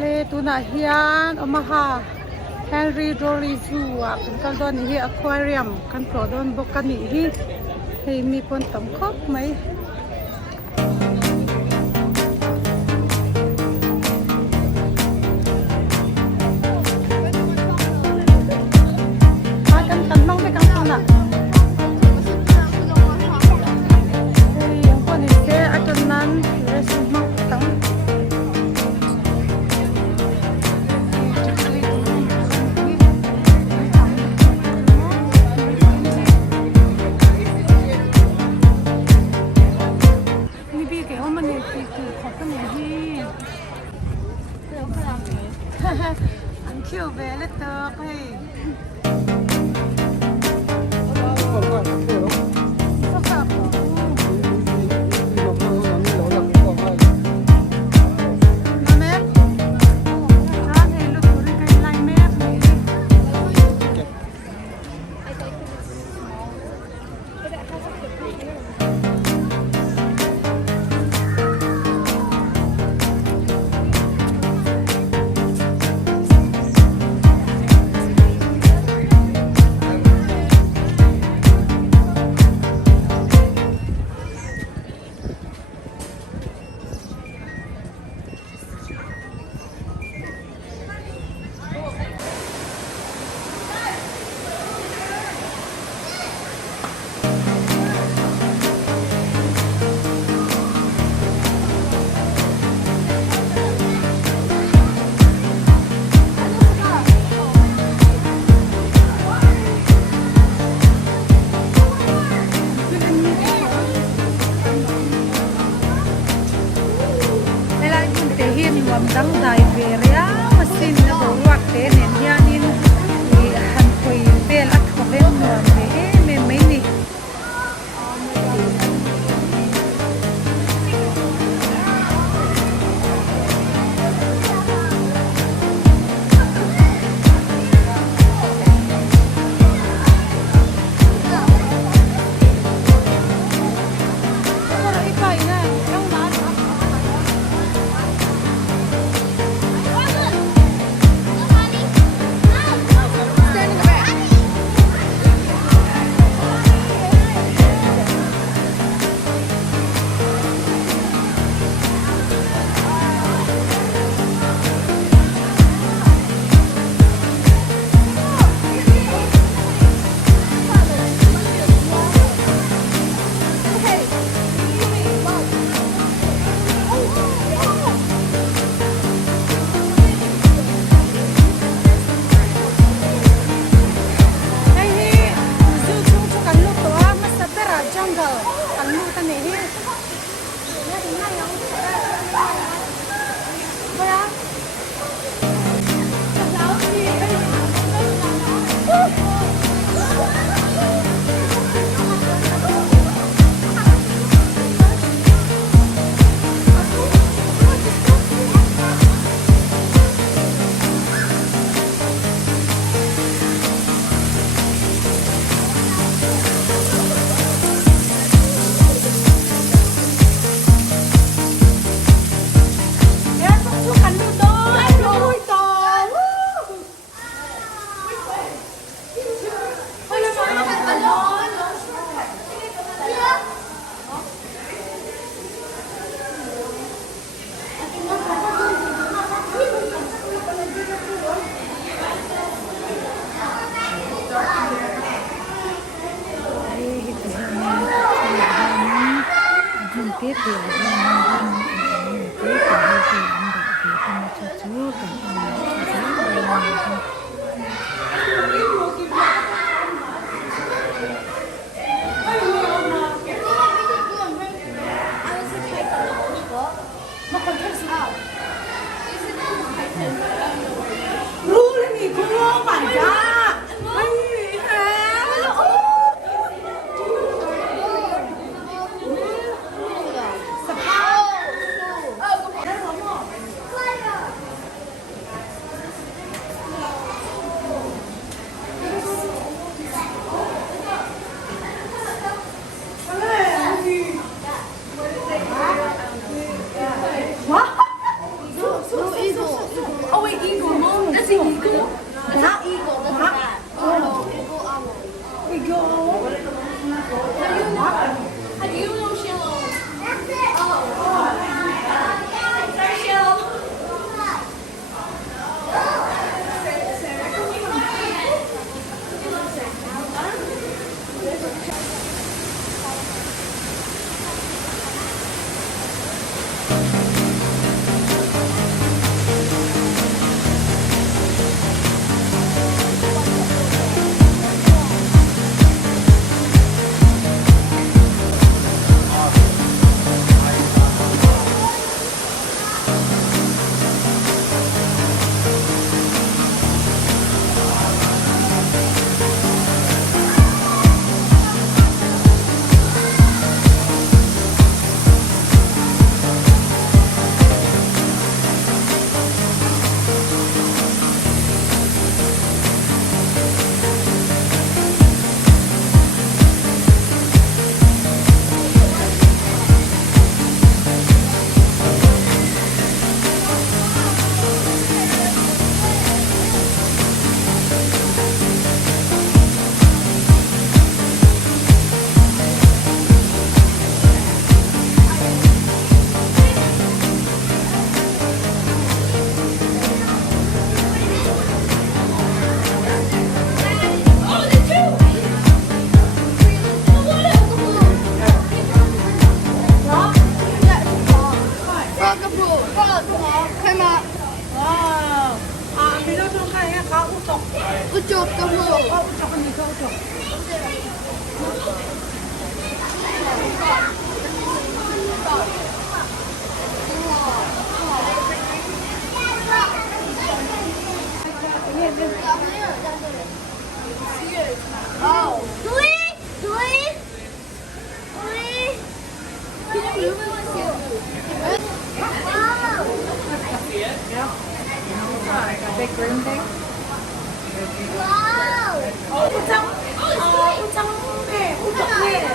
le tuna hian Omaha Henry Dory Zoo kan kaldon hi aquarium kan prodon bokani hi hei mi pon tam khop mai kan tan mang be kan tuna anh kêu về lên tờ hay dang dai ve ria masin na bo wak te nen hianin ni han khoi vel at ko ven nuam me mai ni No, eagle. Oh, wait, eagle. That's an eagle? That's not eagle. That's a bat. Oh, no. Eagle owl. Eagle. How do you know Shiloh? That's it. Oh. Sorry, Shiloh. Ucok kamu. Oh, ucok ini kau ucok. Oh. Big green thing. Wow. 우정. 우정 네. 우정 네.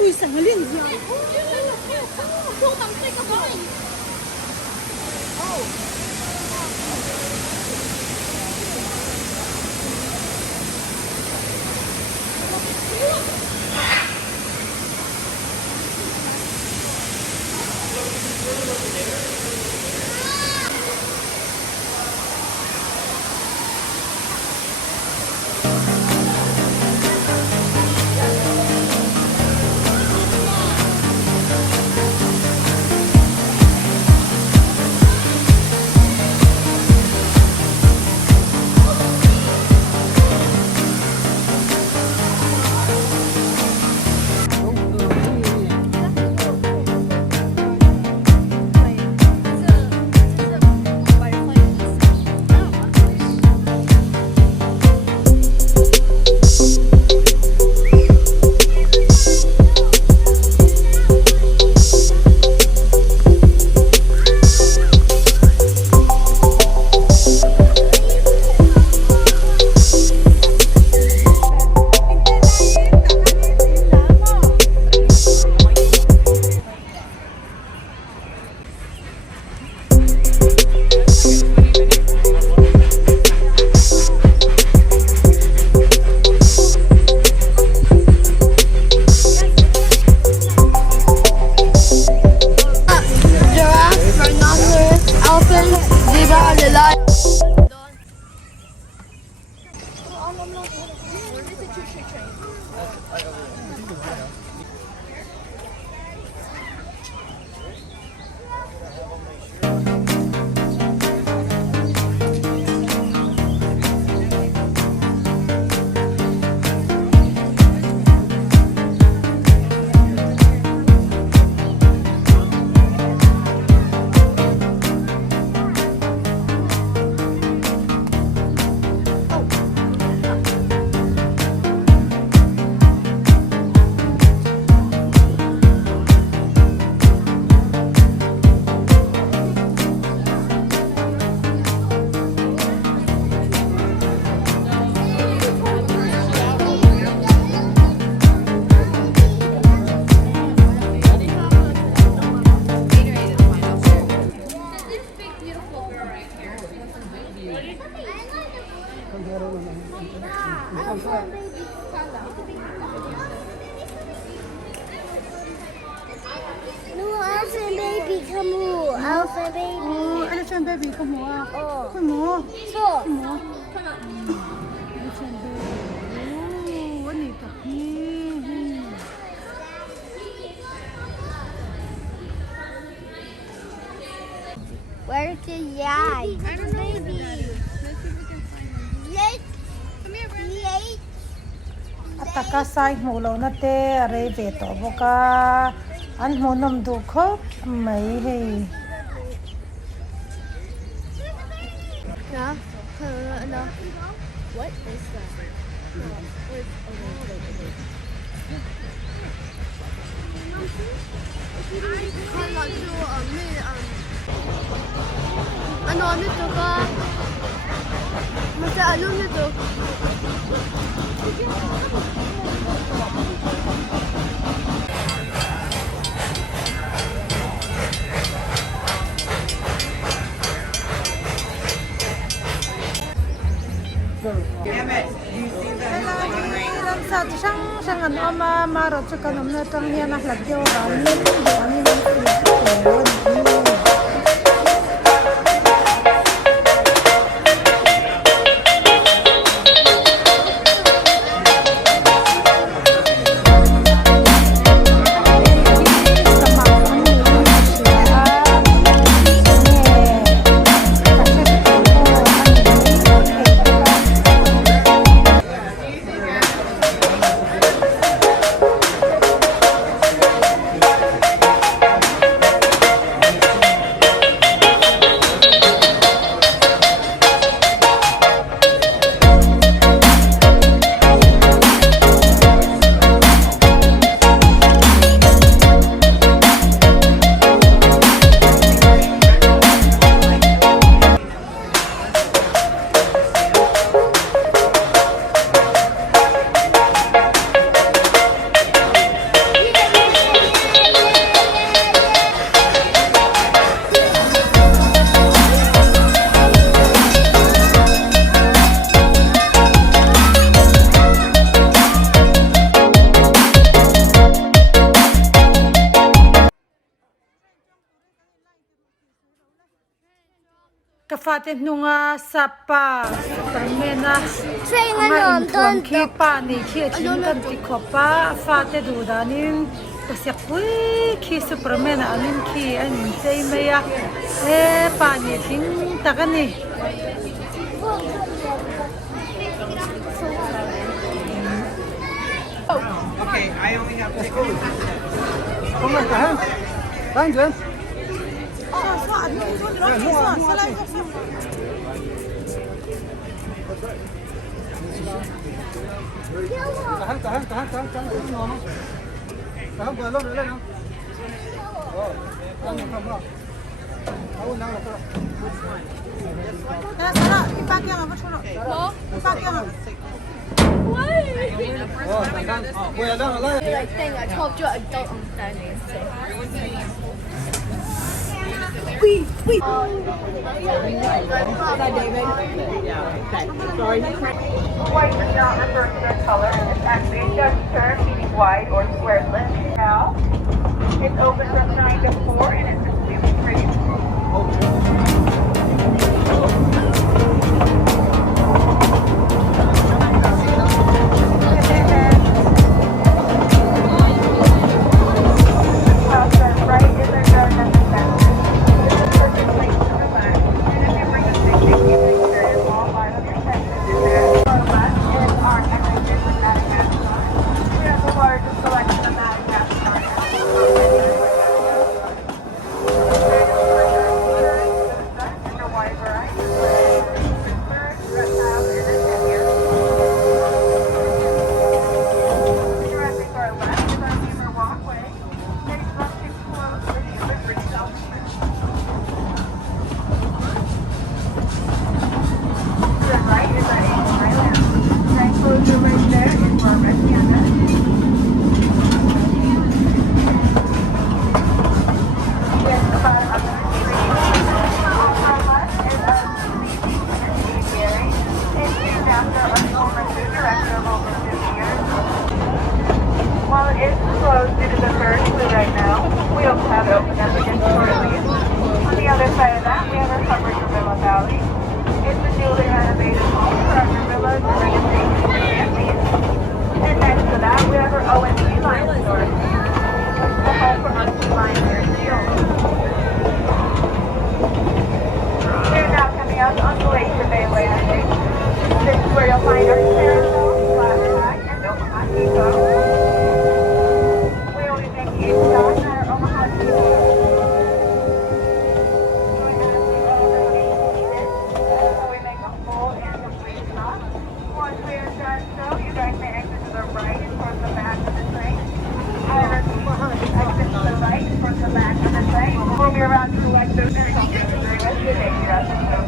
ui, sao nó liền gì? No, elephant baby, come on. Elephant baby. Oh, elephant baby คุณหมออ่ะ Oh. คุณหมอ So. คุณหมอ elephant baby โอ้วันนี้ก็Where's the yai? I don't know where the yai is. Let's see if we can find him. Yai. Come here, Brandon. Yai. Ataka sai mulo na te re ve to boka an monam du kho mai hei No. No. What is that? No. Wait. Ano nito ka? Masa ano nito? lam sa chang chang an ama ma ro chu kan na tang hian a hlat deu ram ni ani ni ka fate nunga sapa supermena Train ma ano in thom ton khi pa ni khi thing kan ti khopa fate du danin pasyak pui khi superman anin khi an chei meya e pa ni thing takani Okay, I only have to Không phải cả hàng. Đang chuyển. so an ni so ro so salai so Cả hàng. Cả hàng vừa lúc nữa lên không? Không. Không nào được. Tara, tara, ipakya nga, masulo. Ipakya nga. Vừa đang lên. Like thing I told you I don't understand it. White does not refer to their color. It's actually a Dutch term meaning wide or squared lip. Now, it's open from 9 to 4 and it's completely free. Right is their gun at the center. This is perfect place to relax. And if you bring a picnic, you make sure it's all part of your sentence in there. On the left is our exhibition with Madagascar. We have the largest selection of Madagascar. that, we have our ONG line store. The home for our sea lions here in Shield. We're now coming up on Glacier Bay Landing. This is where you'll find our carousel, flashback, and Omaha Depot. We will be making a stop at our Omaha Depot. Going to ask you all to remain seated so we make a full and complete stop. Once we are done so, you guys may exit to the right towards the back of the train. However, exit to the right towards the back of the train. We'll be around to collect those and help you enjoy the rest of the day here at the show.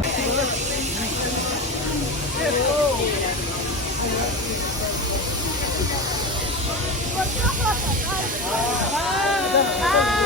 Bye.